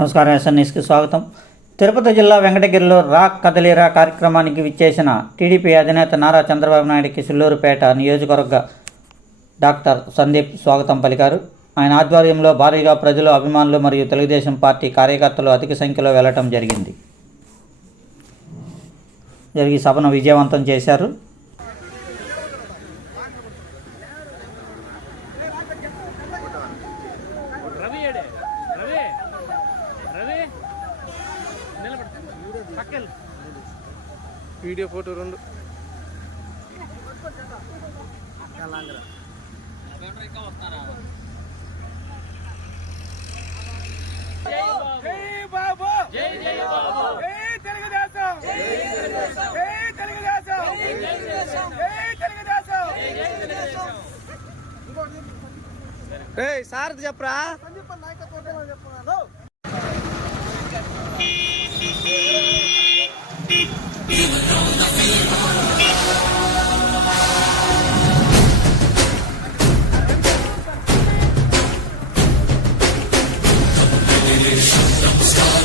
నమస్కారం ఎస్ఎన్ఎస్కి స్వాగతం. తిరుపతి జిల్లా వెంకటగిరిలో రాక్ కదలిరా కార్యక్రమానికి విచ్చేసిన టీడీపీ అధినేత నారా చంద్రబాబు నాయుడికి సుల్లూరుపేట నియోజకవర్గ డాక్టర్ సందీప్ స్వాగతం పలికారు. ఆయన ఆధ్వర్యంలో భారీగా ప్రజలు అభిమానులు మరియు తెలుగుదేశం పార్టీ కార్యకర్తలు అధిక సంఖ్యలో వెళ్ళటం జరిగింది. జరిగి సభను విజయవంతం చేశారు. వీడియో ఫోటో రెండు. జై బాబు జై జై బాబు జై తెలుగుదేశం జై తెలుగుదేశం జై తెలుగుదేశం జై తెలుగుదేశం జై తెలుగుదేశం ఏయ్ సార్ చెప్పరా Stop.